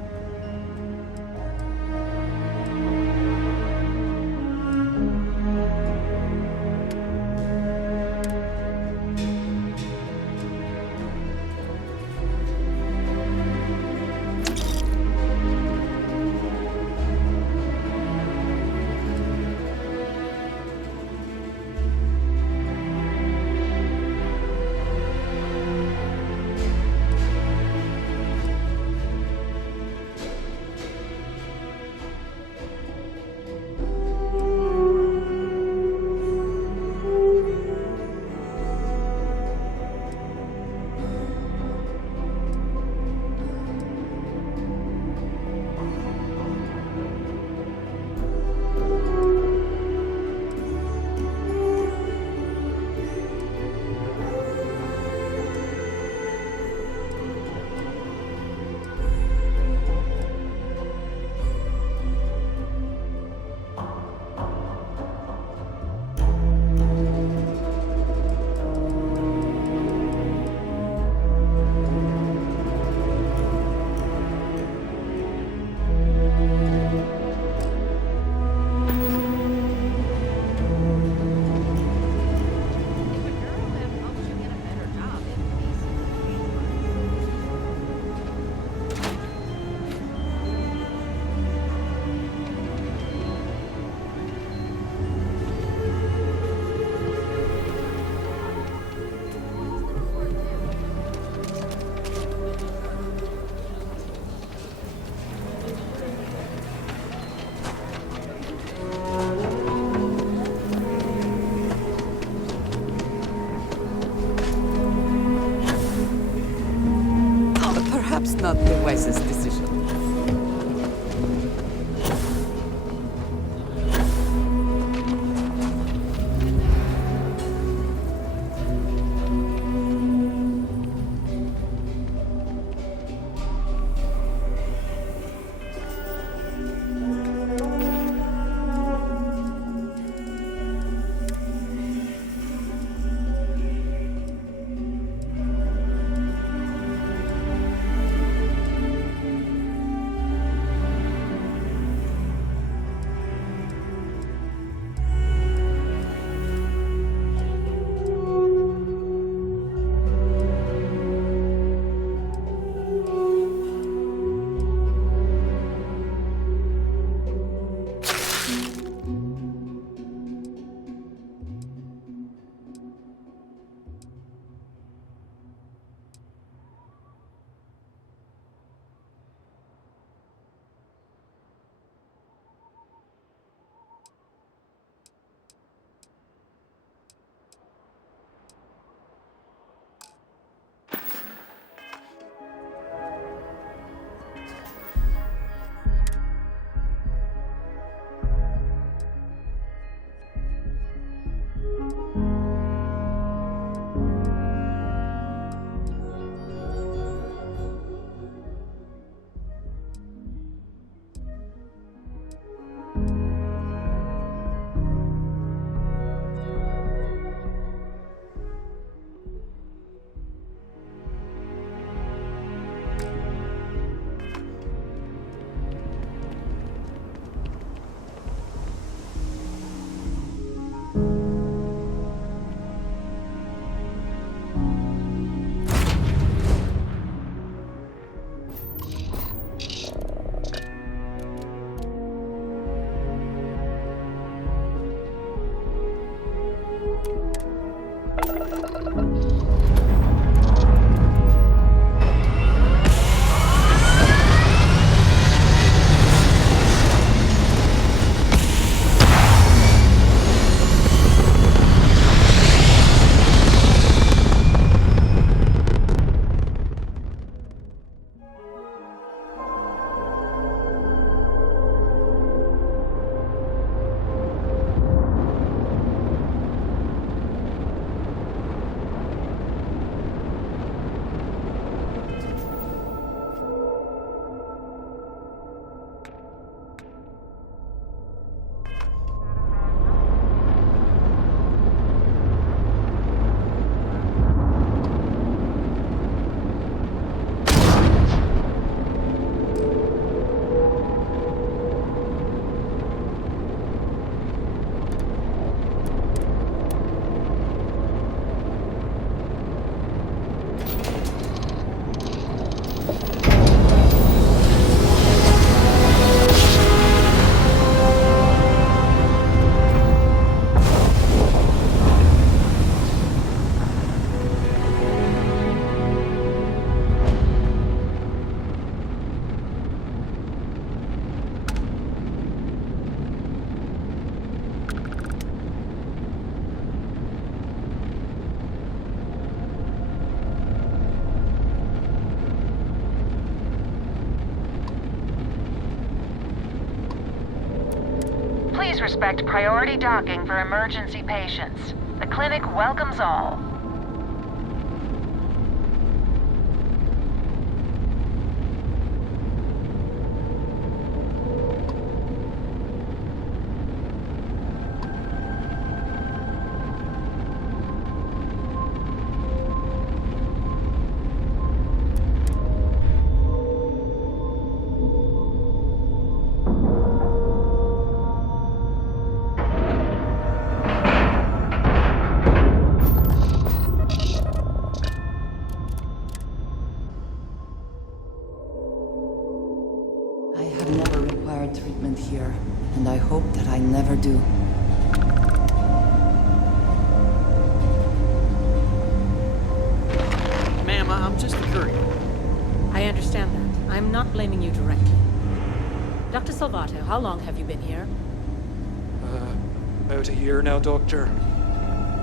Perhaps not the wisest decision. respect priority docking for emergency patients. The clinic welcomes all. I have never required treatment here, and I hope that I never do. Ma'am, I'm just a courier. I understand that. I'm not blaming you directly. Dr. Salvato, how long have you been here? About a year now, Doctor.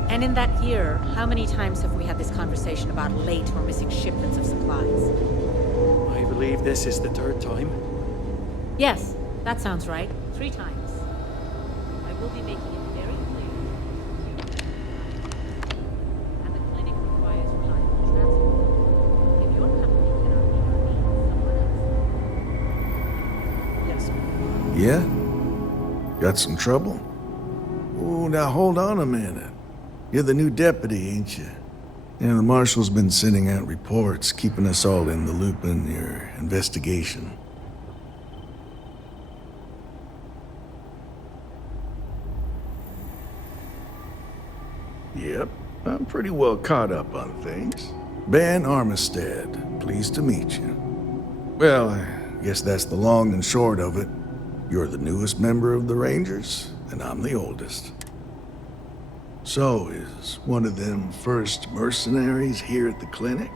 And in that year, how many times have we had this conversation about late or missing shipments of supplies? I believe this is the third time. Yes, that sounds right. 3 times. I will be making it very clear. And the clinic requires reliable transport. If your company cannot meet our needs, someone else. Yes. Yeah? Got some trouble? Oh, now hold on a minute. You're the new deputy, ain't you? Yeah, the marshal's been sending out reports, keeping us all in the loop in your investigation. Yep, I'm pretty well caught up on things. Ben Armistead, pleased to meet you. Well, I guess that's the long and short of it. You're the newest member of the Rangers, and I'm the oldest. So, is one of them first mercenaries here at the clinic?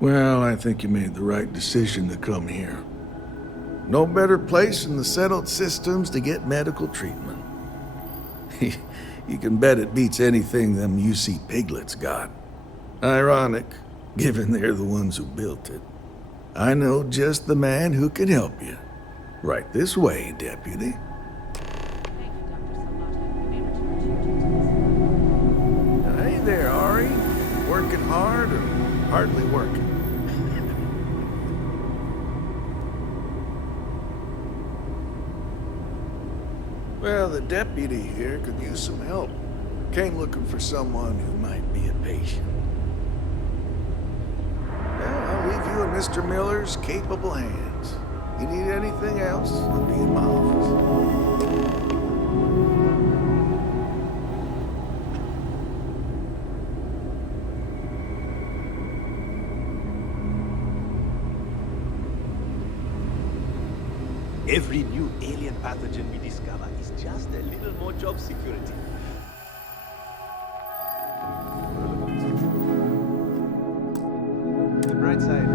Well, I think you made the right decision to come here. No better place in the settled systems to get medical treatment. You can bet it beats anything them UC piglets got. Ironic, given they're the ones who built it. I know just the man who can help you. Right this way, Deputy. Hey there, Ari. Working hard or hardly working? Well, the deputy here could use some help. Came looking for someone who might be a patient. Well, I'll leave you in Mr. Miller's capable hands. You need anything else, I'll be in my office. Every new alien pathogen we discover is just a little more job security. The bright side